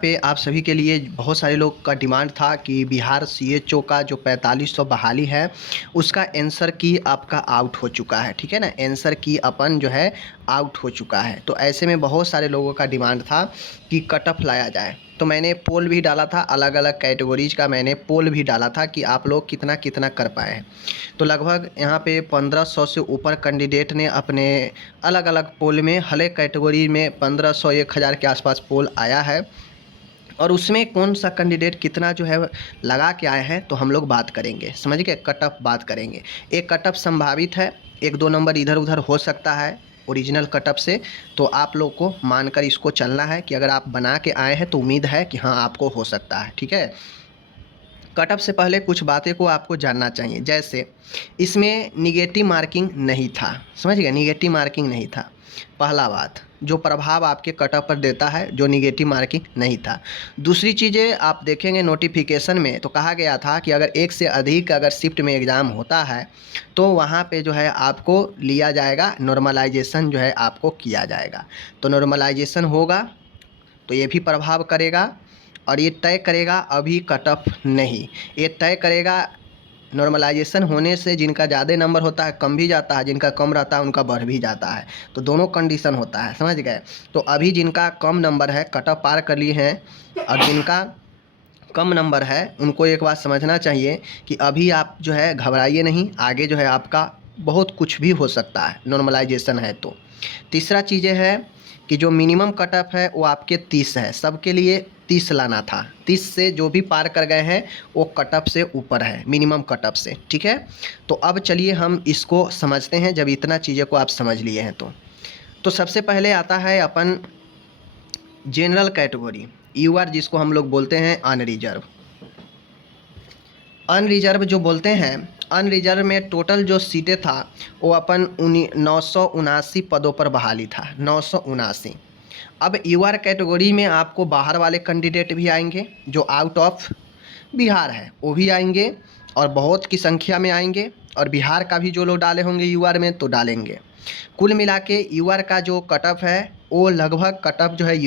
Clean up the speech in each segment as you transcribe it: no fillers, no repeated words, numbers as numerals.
पे आप सभी के लिए बहुत सारे लोग का डिमांड था कि बिहार सीएचओ का जो 4500 बहाली है उसका आंसर की आपका आउट हो चुका है। ठीक है ना, आंसर की अपन जो है आउट हो चुका है। तो ऐसे में बहुत सारे लोगों का डिमांड था कि कट ऑफ लाया जाए, तो मैंने पोल भी डाला था, अलग अलग कैटेगरीज का मैंने पोल भी डाला था कि आप लोग कितना कितना कर पाए हैं। तो लगभग यहाँ पे 1500 से ऊपर कैंडिडेट ने अपने अलग अलग पोल में हर एक कैटेगरी में 1500 1000 के आसपास पोल आया है। और उसमें कौन सा कैंडिडेट कितना जो है लगा के आए हैं, तो हम लोग बात करेंगे, समझ गए, कट ऑफ बात करेंगे। एक कट ऑफ संभावित है, 1-2 नंबर इधर उधर हो सकता है ओरिजिनल कट ऑफ से। तो आप लोग को मानकर इसको चलना है कि अगर आप बना के आए हैं तो उम्मीद है कि हाँ आपको हो सकता है। ठीक है, कट ऑफ से पहले कुछ बातें को आपको जानना चाहिए। जैसे इसमें निगेटिव मार्किंग नहीं था, समझ गए, निगेटिव मार्किंग नहीं था। पहला बात, जो प्रभाव आपके कट ऑफ पर देता है, जो निगेटिव मार्किंग नहीं था। दूसरी चीज़ें आप देखेंगे नोटिफिकेशन में तो कहा गया था कि अगर एक से अधिक अगर शिफ्ट में एग्ज़ाम होता है तो वहाँ पे जो है आपको लिया जाएगा, नॉर्मलाइजेशन जो है आपको किया जाएगा। तो नॉर्मलाइजेशन होगा तो ये भी प्रभाव करेगा और ये तय करेगा अभी कट ऑफ नहीं, ये तय करेगा नॉर्मलाइजेशन होने से जिनका ज़्यादा नंबर होता है कम भी जाता है, जिनका कम रहता है उनका बढ़ भी जाता है। तो दोनों कंडीशन होता है, समझ गए। तो अभी जिनका कम नंबर है कट ऑफ पार कर लिए हैं और जिनका कम नंबर है उनको एक बात समझना चाहिए कि अभी आप जो है घबराइए नहीं, आगे जो है आपका बहुत कुछ भी हो सकता है नॉर्मलाइजेशन है तो। तीसरा चीज़ें है कि जो मिनिमम कट ऑफ है वो आपके 30 है, सबके लिए 30 लाना था। 30 से जो भी पार कर गए हैं वो कट ऑफ से ऊपर है, मिनिमम कट ऑफ से। ठीक है, तो अब चलिए हम इसको समझते हैं। जब इतना चीज़ें को आप समझ लिए हैं तो सबसे पहले आता है अपन जनरल कैटेगरी, यूआर जिसको हम लोग बोलते हैं अनरिजर्व। अनरिजर्व जो बोलते हैं, अनरिजर्व में टोटल जो सीटें था वो अपन 979 पदों पर बहाली था, 979। अब यूआर कैटेगरी में आपको बाहर वाले कैंडिडेट भी आएंगे, जो आउट ऑफ बिहार है वो भी आएंगे और बहुत की संख्या में आएंगे, और बिहार का भी जो लोग डाले होंगे यूआर में तो डालेंगे। कुल मिला के यूआर का जो कट ऑफ है वो लगभग कट ऑफ जो है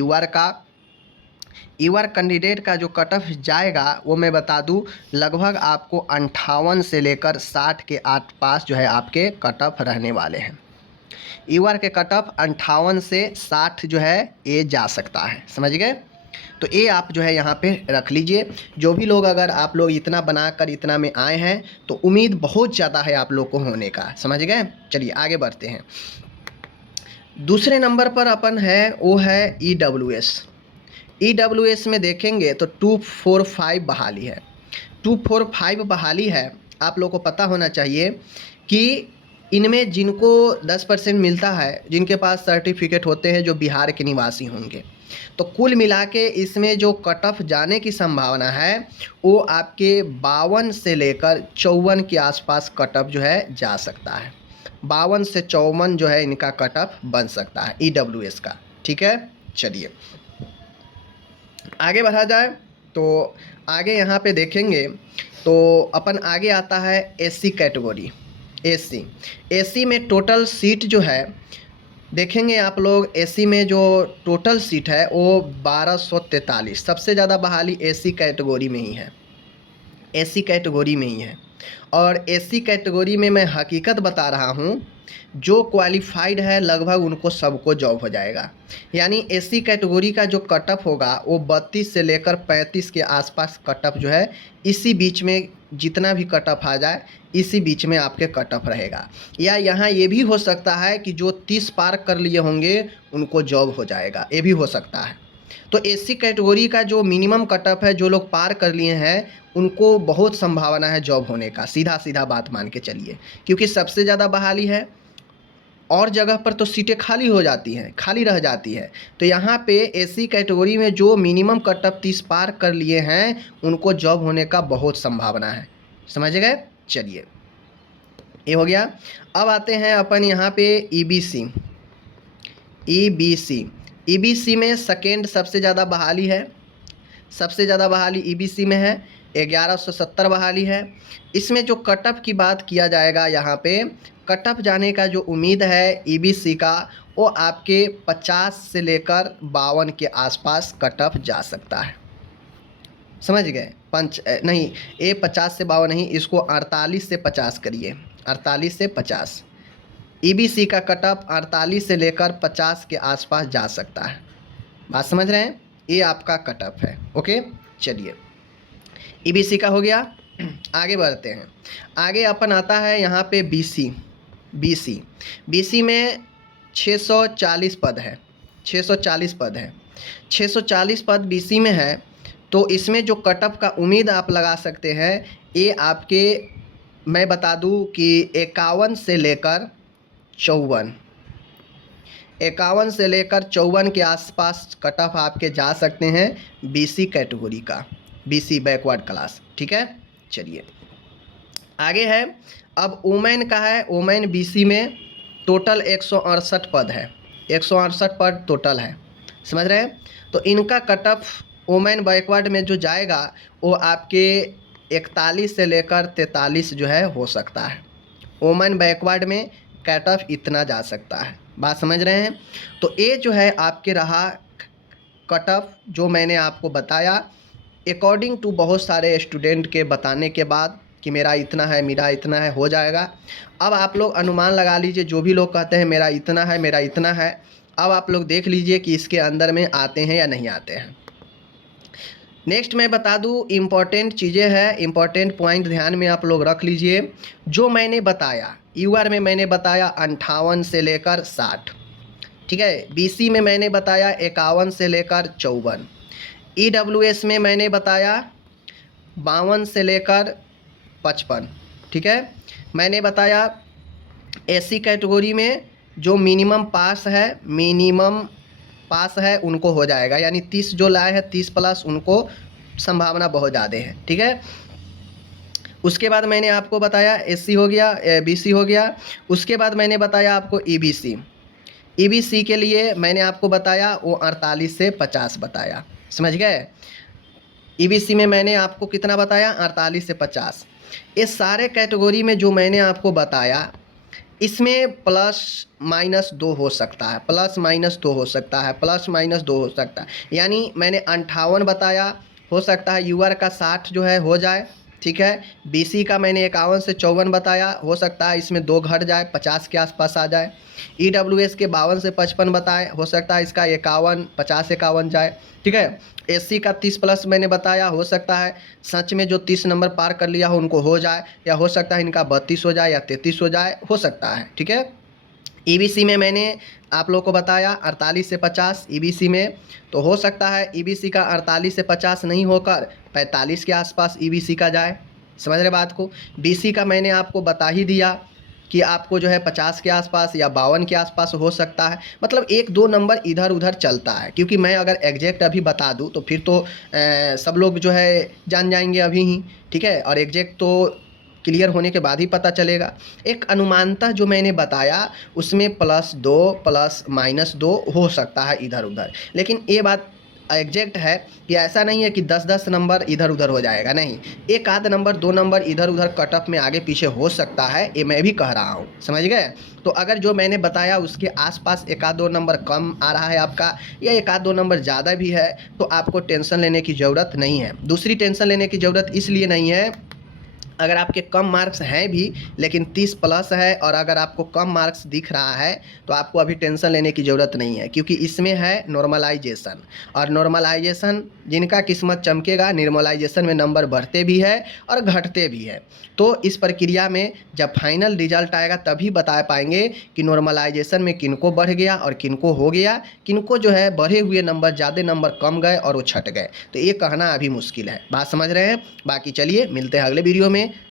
यूआर कैंडिडेट का जो कट ऑफ जाएगा वो मैं बता दूं, लगभग आपको 58 से लेकर 60 के आसपास जो है आपके कट ऑफ रहने वाले हैं। यूआर के कट ऑफ 58 से 60 जो है ये जा सकता है, समझ गए। तो ये आप जो है यहाँ पे रख लीजिए। जो भी लोग, अगर आप लोग इतना बनाकर इतना में आए हैं तो उम्मीद बहुत ज़्यादा है आप लोग को होने का, समझ गए। चलिए आगे बढ़ते हैं। दूसरे नंबर पर अपन है वो है ईडब्ल्यूएस में देखेंगे तो 245 बहाली है, 245 बहाली है। आप लोग को पता होना चाहिए कि इनमें जिनको 10% मिलता है, जिनके पास सर्टिफिकेट होते हैं, जो बिहार के निवासी होंगे, तो कुल मिला के इसमें जो कट ऑफ जाने की संभावना है वो आपके 52 से लेकर 54 के आसपास कट ऑफ जो है जा सकता है। 52 से 54 जो है इनका कट ऑफ बन सकता है ईडब्ल्यूएस का। ठीक है, चलिए आगे बढ़ा जाए। तो आगे यहाँ पे देखेंगे तो अपन आगे आता है एससी कैटेगरी। एससी में टोटल सीट जो है देखेंगे आप लोग, एससी में जो टोटल सीट है वो 1243, सबसे ज़्यादा बहाली एससी कैटेगरी में ही है, एससी कैटेगरी में ही है। और एससी कैटेगरी में मैं हकीकत बता रहा हूँ, जो क्वालिफाइड है लगभग उनको सबको जॉब हो जाएगा। यानी एससी कैटेगरी का जो कट ऑफ होगा वो 32 से लेकर 35 के आसपास कट ऑफ जो है, इसी बीच में जितना भी कट ऑफ आ जाए इसी बीच में आपके कट ऑफ रहेगा। या यहाँ ये भी हो सकता है कि जो 30 पार कर लिए होंगे उनको जॉब हो जाएगा, ये भी हो सकता है। तो एससी कैटेगरी का जो मिनिमम कट ऑफ है, जो लोग पार कर लिए हैं उनको बहुत संभावना है जॉब होने का, सीधा सीधा बात मान के चलिए, क्योंकि सबसे ज़्यादा बहाली है और जगह पर तो सीटें खाली हो जाती हैं, खाली रह जाती है। तो यहाँ पे एससी कैटेगरी में जो मिनिमम कट ऑफ 30 पार कर लिए हैं उनको जॉब होने का बहुत संभावना है, समझ गए। चलिए ये हो गया। अब आते हैं अपन यहाँ पे ईबीसी। ईबीसी में सेकेंड सबसे ज़्यादा बहाली है, सबसे ज़्यादा बहाली ईबीसी में है। 1170 बहाली है। इसमें जो कट ऑफ की बात किया जाएगा, यहाँ पे कट ऑफ जाने का जो उम्मीद है ईबीसी का, वो आपके 50 से लेकर 52 के आसपास कट ऑफ जा सकता है। समझ गए? नहीं, ये 50 से 52 नहीं, इसको 48 से 50 करिए, 48 से 50। ईबीसी का कट ऑफ 48 से लेकर 50 के आसपास जा सकता है। बात समझ रहे हैं? ये आपका कट ऑफ है। ओके, चलिए, ईबीसी का हो गया। आगे बढ़ते हैं। आगे अपन आता है यहाँ पे बीसी। बीसी में 640 पद है, 640 पद है। 640 पद बीसी में है, तो इसमें जो कट ऑफ का उम्मीद आप लगा सकते हैं, ये आपके, मैं बता दूं कि 51 से लेकर 54, 51 से लेकर 54 के आसपास कट ऑफ आपके जा सकते हैं बीसी कैटेगरी का, बीसी बैकवर्ड क्लास। ठीक है, चलिए आगे है। अब वुमेन का है। वुमेन बीसी में टोटल 168 पद है, 168 पद टोटल है। समझ रहे हैं? तो इनका कट ऑफ वुमेन बैकवर्ड में जो जाएगा वो आपके 41 से लेकर 43 जो है हो सकता है। वुमेन बैकवर्ड में कट ऑफ इतना जा सकता है। बात समझ रहे हैं? तो ये जो है आपके रहा कट ऑफ, जो मैंने आपको बताया अकॉर्डिंग टू बहुत सारे स्टूडेंट के बताने के बाद कि मेरा इतना है, मेरा इतना है, हो जाएगा। अब आप लोग अनुमान लगा लीजिए, जो भी लोग कहते हैं मेरा इतना है, मेरा इतना है, अब आप लोग देख लीजिए कि इसके अंदर में आते हैं या नहीं आते हैं। नेक्स्ट मैं बता दूं, इम्पॉर्टेंट चीज़ें हैं, इम्पॉर्टेंट पॉइंट ध्यान में आप लोग रख लीजिए। जो मैंने बताया यूआर में मैंने बताया 58 से लेकर 60, ठीक है। बीसी में मैंने बताया 51 से लेकर 54, ईडब्ल्यूएस में मैंने बताया 52 से लेकर 55, ठीक है। मैंने बताया एससी कैटेगरी में जो मिनिमम पास है उनको हो जाएगा, यानी 30 जो लाए हैं 30 प्लस, उनको संभावना बहुत ज़्यादा है, ठीक है। उसके बाद मैंने आपको बताया एससी हो गया, बीसी हो गया। उसके बाद मैंने बताया आपको ईबीसी के लिए मैंने आपको बताया वो 48 से 50 बताया, समझ गए। ईबीसी में मैंने आपको कितना बताया, 48 से 50। इस सारे कैटेगरी में जो मैंने आपको बताया, इसमें प्लस माइनस 2 हो सकता है, प्लस माइनस 2 हो सकता है, प्लस माइनस 2 हो सकता है। यानी मैंने 58 बताया, हो सकता है यूआर का 60 जो है हो जाए, ठीक है। बीसी का मैंने 51 से 54 बताया, हो सकता है इसमें 2 घट जाए, 50 के आसपास आ जाए। ईडब्ल्यूएस के 52 से 55 बताए, हो सकता है इसका 51, 50-51 जाए, ठीक है। एससी का 30 प्लस मैंने बताया, हो सकता है सच में जो 30 नंबर पार कर लिया हो उनको हो जाए, या हो सकता है इनका 32 हो जाए या 33 हो जाए, हो सकता है, ठीक है। ईबीसी में मैंने आप लोगों को बताया 48 से 50 ईबीसी में, तो हो सकता है ईबीसी का 48 से 50 नहीं होकर 45 के आसपास ईबीसी का जाए, समझ रहे बात को। बीसी का मैंने आपको बता ही दिया कि आपको जो है 50 के आसपास या 52 के आसपास हो सकता है, मतलब 1-2 नंबर इधर उधर चलता है। क्योंकि मैं अगर एग्जैक्ट अभी बता दूं तो फिर तो सब लोग जो है जान जाएंगे अभी ही, ठीक है। और एग्जैक्ट तो क्लियर होने के बाद ही पता चलेगा। एक अनुमानतः जो मैंने बताया उसमें +2 प्लस -2 हो सकता है इधर उधर, लेकिन ये बात एग्जैक्ट है कि ऐसा नहीं है कि 10-10 नंबर इधर उधर हो जाएगा, नहीं। एक आध नंबर 2 नंबर इधर उधर कट ऑफ में आगे पीछे हो सकता है, ये मैं भी कह रहा हूँ, समझ गए। तो अगर जो मैंने बताया उसके आसपास 1-2 नंबर कम आ रहा है आपका, या 1-2 नंबर ज़्यादा भी है, तो आपको टेंशन लेने की ज़रूरत नहीं है। दूसरी टेंशन लेने की ज़रूरत इसलिए नहीं है, अगर आपके कम मार्क्स हैं भी लेकिन 30 प्लस है, और अगर आपको कम मार्क्स दिख रहा है तो आपको अभी टेंशन लेने की ज़रूरत नहीं है, क्योंकि इसमें है नॉर्मलाइजेशन। और नॉर्मलाइजेशन जिनका किस्मत चमकेगा, नॉर्मलाइजेशन में नंबर बढ़ते भी है और घटते भी है। तो इस प्रक्रिया में जब फाइनल रिजल्ट आएगा तभी बता पाएंगे कि नॉर्मलाइजेशन में किनको बढ़ गया और किनको हो गया, किनको जो है बढ़े हुए नंबर ज़्यादा नंबर कम गए और वो छट गए। तो ये कहना अभी मुश्किल है। बात समझ रहे हैं? बाकी चलिए मिलते हैं अगले वीडियो में।